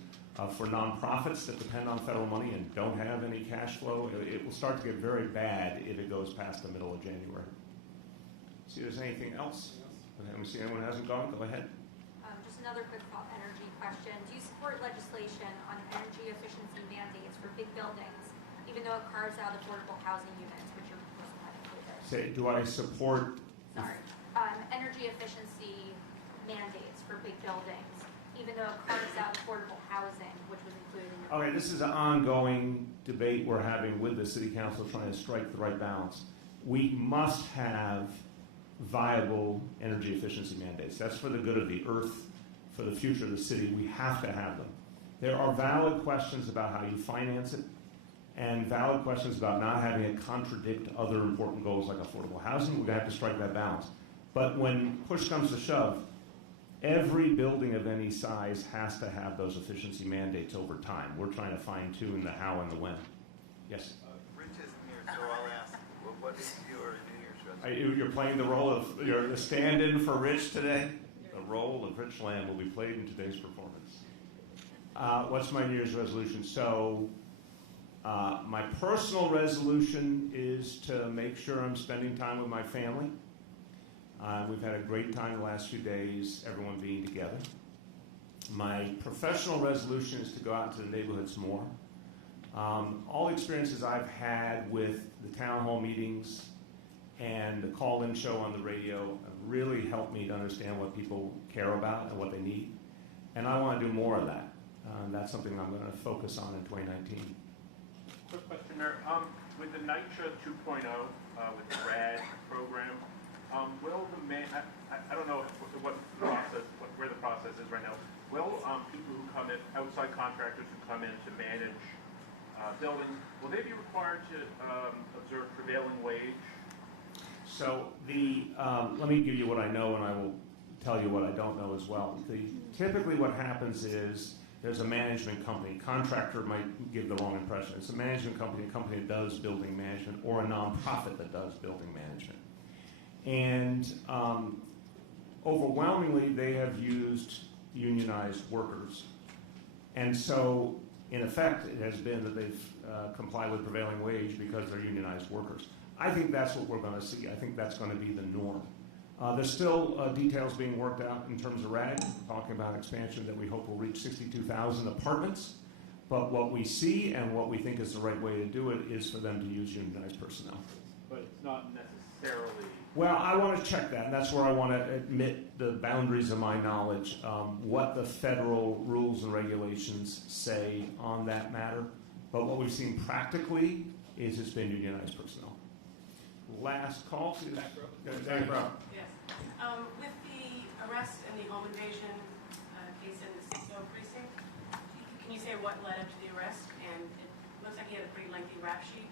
for nonprofits that depend on federal money and don't have any cash flow, it will start to get very bad if it goes past the middle of January. See if there's anything else. Let me see, anyone who hasn't gone, go ahead. Just another quick energy question. Do you support legislation on energy efficiency mandates for big buildings, even though it carves out affordable housing units, which your proposal had included? Say, do I support? Sorry. Energy efficiency mandates for big buildings, even though it carves out affordable housing, which was included in your Okay, this is an ongoing debate we're having with the City Council trying to strike the right balance. We must have viable energy efficiency mandates. That's for the good of the earth, for the future of the city. We have to have them. There are valid questions about how you finance it, and valid questions about not having it contradict other important goals like affordable housing. We're going to have to strike that balance. But when push comes to shove, every building of any size has to have those efficiency mandates over time. We're trying to fine-tune the how and the when. Yes? Rich isn't here, so I'll ask, what is your New Year's resolution? You're playing the role of, you're the stand-in for Rich today? The role of Rich Lamb will be played in today's performance. What's my New Year's resolution? So, my personal resolution is to make sure I'm spending time with my family. We've had a great time the last few days, everyone being together. My professional resolution is to go out to the neighborhoods more. All the experiences I've had with the town hall meetings and the call-in show on the radio have really helped me to understand what people care about and what they need. And I want to do more of that. That's something I'm going to focus on in 2019. Quick question there. With the NYCHA 2.0, with the RAD program, will I don't know what process, where the process is right now. Will people who come in, outside contractors who come in to manage buildings, will they be required to observe prevailing wage? So let me give you what I know, and I will tell you what I don't know as well. Typically what happens is there's a management company. Contractor might give the wrong impression. It's a management company, a company that does building management, or a nonprofit that does building management. And overwhelmingly, they have used unionized workers. And so, in effect, it has been that they've complied with prevailing wage because they're unionized workers. I think that's what we're going to see. I think that's going to be the norm. There's still details being worked out in terms of RAG, talking about expansion that we hope will reach 62,000 apartments. But what we see and what we think is the right way to do it is for them to use unionized personnel. But it's not necessarily. Well, I want to check that, and that's where I want to admit the boundaries of my knowledge, what the federal rules and regulations say on that matter. But what we've seen practically is it's been unionized personnel. Last call. Back row. Yes. With the arrest and the home invasion case in the 60 precinct, can you say what led up to the arrest? And it looks like he had a pretty lengthy rap sheet.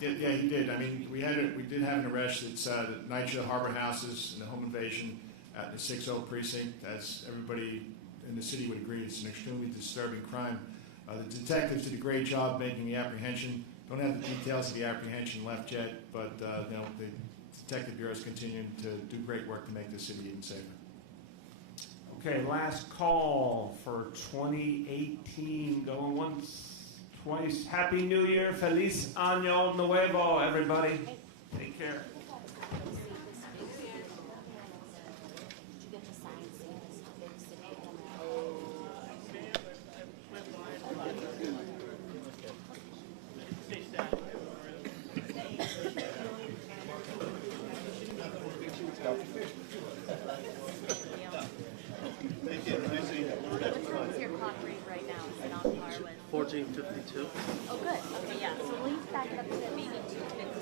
Yeah, he did. I mean, we did have an arrest. It's the NYPD Harbor Houses and the home invasion at the 60 precinct. As everybody in the city would agree, it's an extremely disturbing crime. The detectives did a great job making the apprehension. Don't have the details of the apprehension left yet, but the Detective Bureau is continuing to do great work to make the city even safer. Okay, last call for 2018. Going once, twice. Happy New Year. Feliz Año Nuevo, everybody. Take care. What's your clock read right now? Is it on par with? 14:52. Oh, good. Okay, yeah. So will you back it up to maybe 2:50?